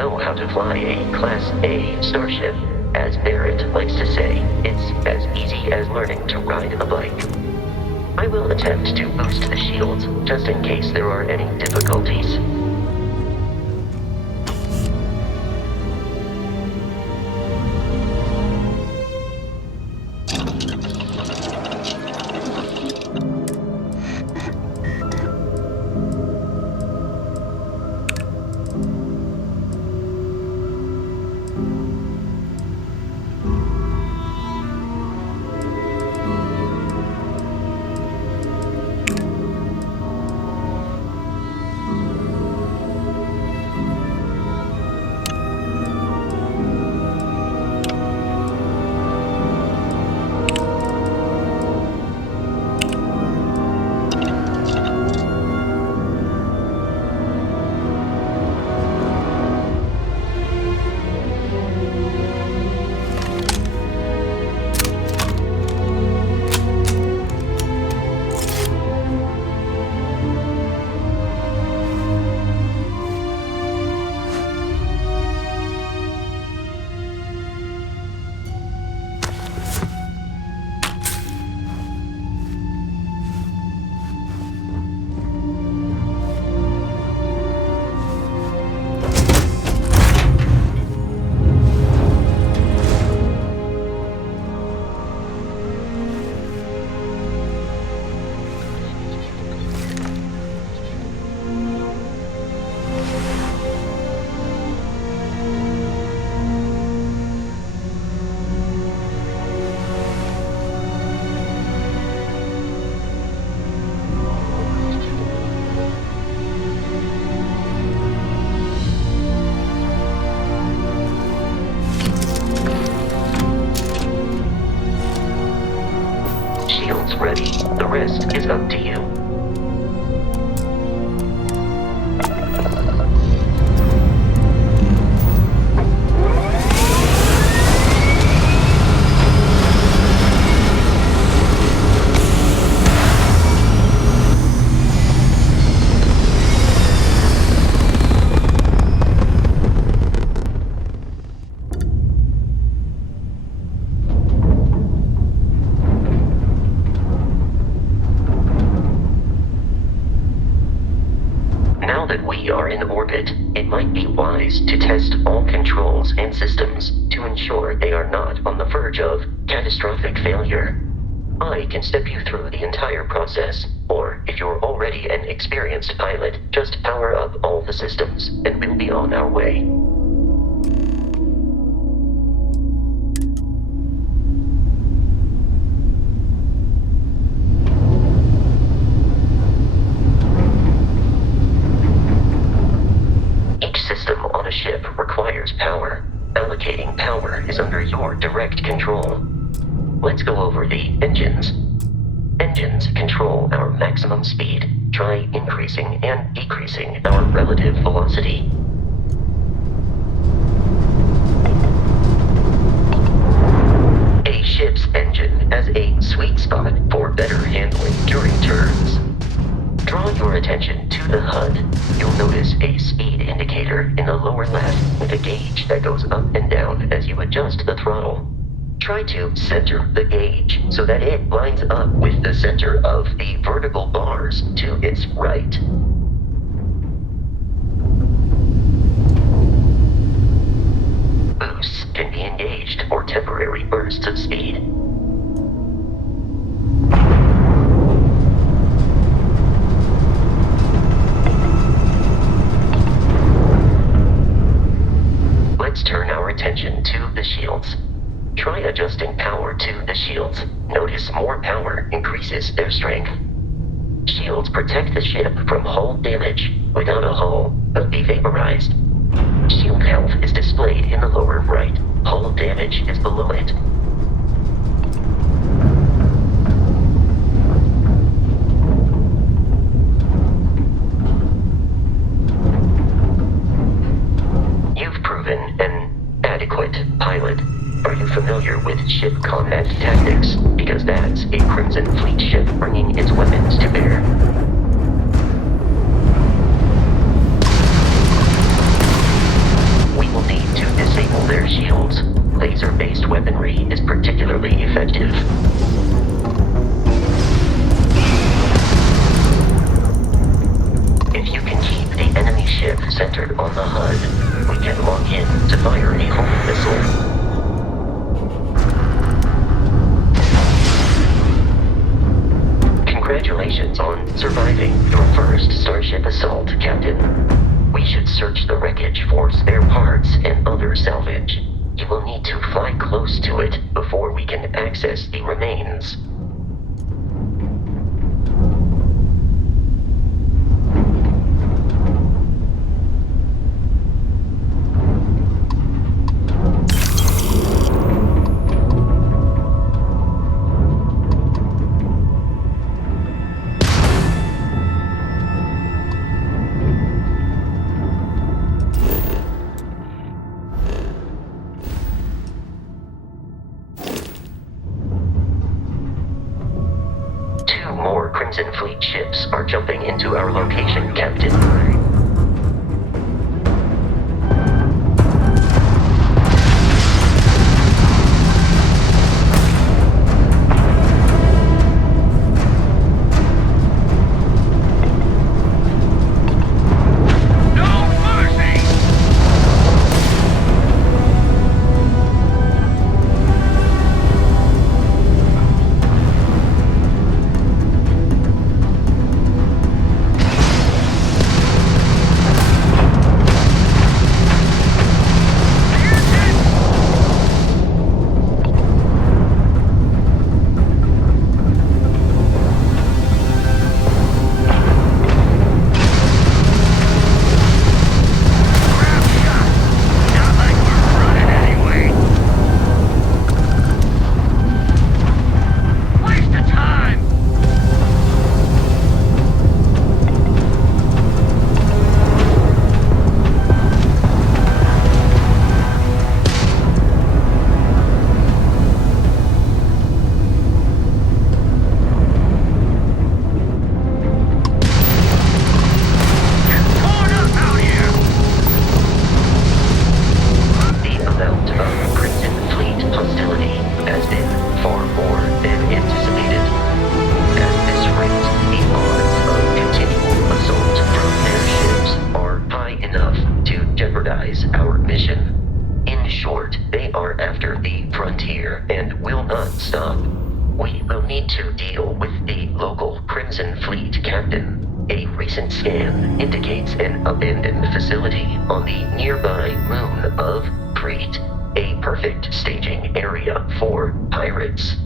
know how to fly a Class A starship. As Barrett likes to say, it's as easy as learning to ride a bike. I will attempt to boost the shields, just in case there are any difficulties. Shields ready. The rest is up to you. Now that we are in orbit, it might be wise to test all controls and systems to ensure they are not on the verge of catastrophic failure. I can step you through the entire process, or if you're already an experienced pilot, just power up all the systems, and we'll be on our way. Ship requires power. Allocating power is under your direct control. Let's go over the engines. Engines control our maximum speed. Try increasing and decreasing our relative velocity. A ship's engine has a sweet spot for better handling during turns. Draw your attention to the HUD. You'll notice a speed indicator in the lower left with a gauge that goes up and down as you adjust the throttle. Try to center the gauge so that it lines up with the center of the vertical bars to its right. Boosts can be engaged for temporary bursts of speed. Let's turn our attention to the shields. Try adjusting power to the shields. Notice more power increases their strength. Shields protect the ship from hull damage. Without a hull, they'll be vaporized. Shield health is displayed in the lower right. Hull damage is below it. Pilot, are you familiar with ship combat tactics? Because that's a Crimson Fleet ship bringing its weapons to bear. artillery is particularly effective. If you can keep the enemy ship centered on the HUD, we can lock in to fire a home missile. Congratulations on surviving your first Starship assault, Captain. We should search the wreckage for spare parts and other salvage. You will need to fly close to it before we can access the remains. More Crimson Fleet ships are jumping into our location, Captain. Our mission. In short, they are after the frontier and will not stop. We will need to deal with the local Crimson Fleet captain. A recent scan indicates an abandoned facility on the nearby moon of Crete, a perfect staging area for pirates.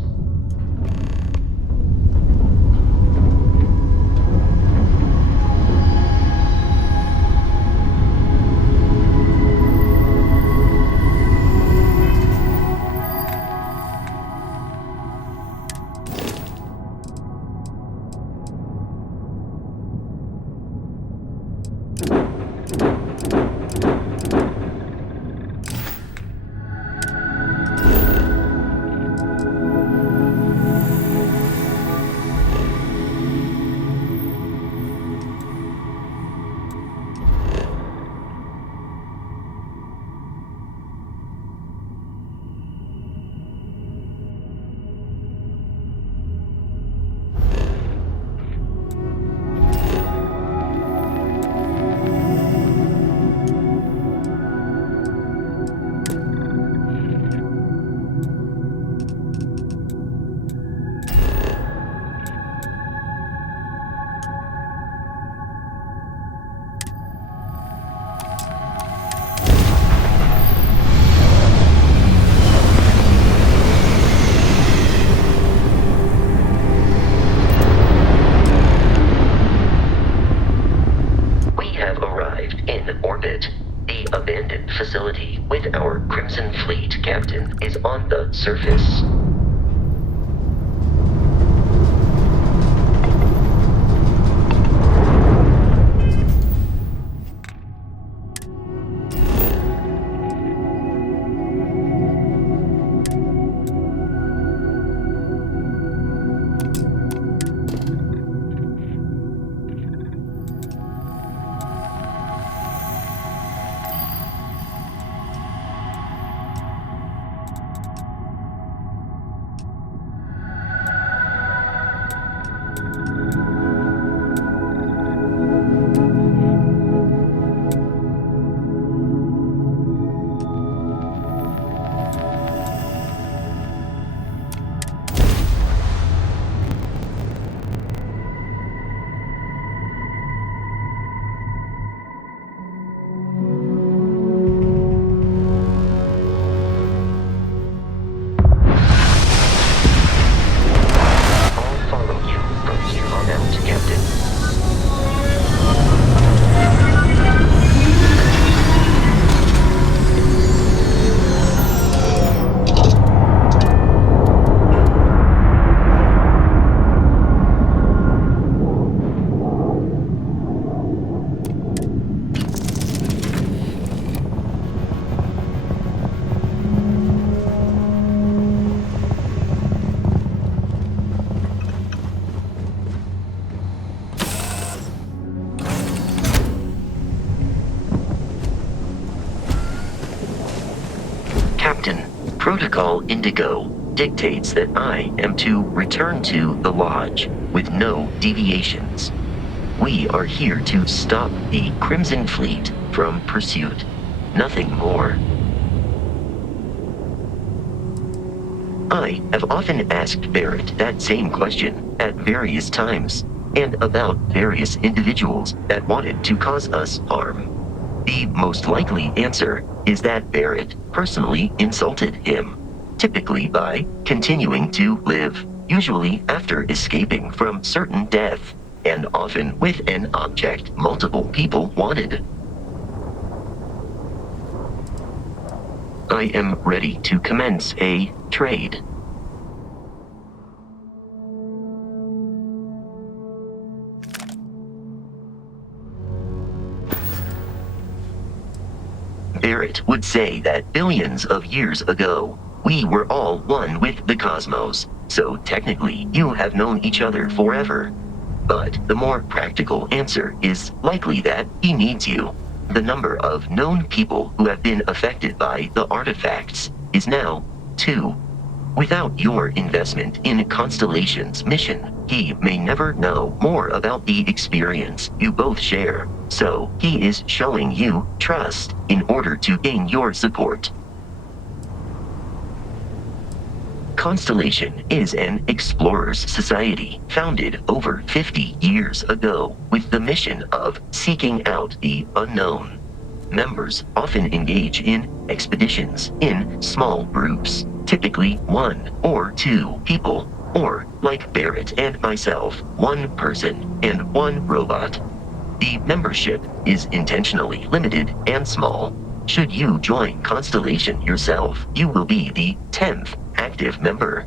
The abandoned facility with our Crimson Fleet captain is on the surface. Protocol Indigo dictates that I am to return to the Lodge with no deviations. We are here to stop the Crimson Fleet from pursuit. Nothing more. I have often asked Barrett that same question at various times, and about various individuals that wanted to cause us harm. The most likely answer is that Barrett personally insulted him, typically by continuing to live, usually after escaping from certain death, and often with an object multiple people wanted. I am ready to commence a trade. Barrett would say that billions of years ago, we were all one with the cosmos, so technically you have known each other forever. But the more practical answer is likely that he needs you. The number of known people who have been affected by the artifacts is now 2. Without your investment in Constellation's mission, he may never know more about the experience you both share, so he is showing you trust in order to gain your support. Constellation is an explorers society founded over 50 years ago with the mission of seeking out the unknown. Members often engage in expeditions in small groups, typically 1 or 2 people, or like Barrett and myself, 1 person and 1 robot. The membership is intentionally limited and small. Should you join Constellation yourself, you will be the 10th active member.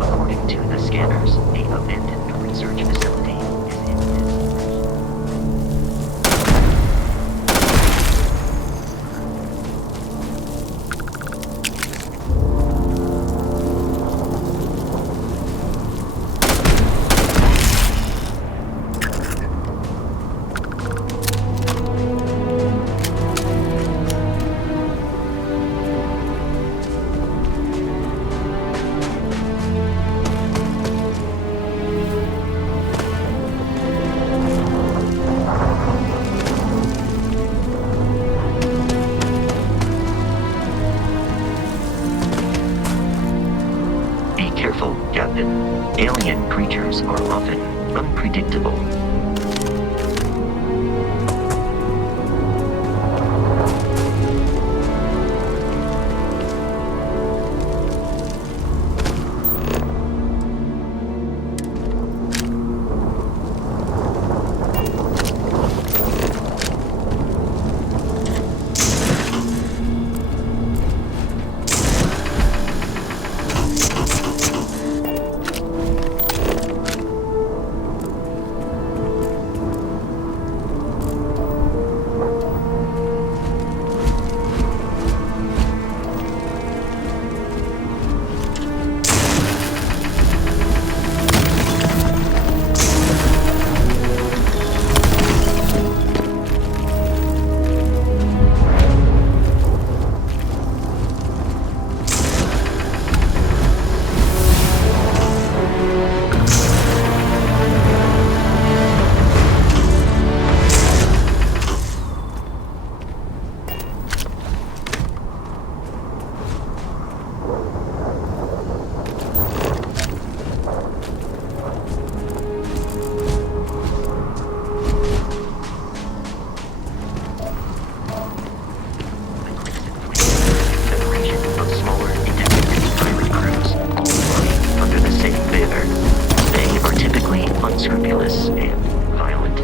According to the scanners, the abandoned research facility is in this. Alien creatures are often unpredictable. Unscrupulous and violent.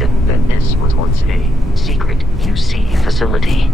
reason that this was once a secret UC facility.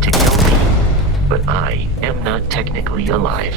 trying to kill me, but I am not technically alive.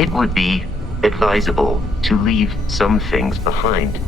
It would be advisable to leave some things behind.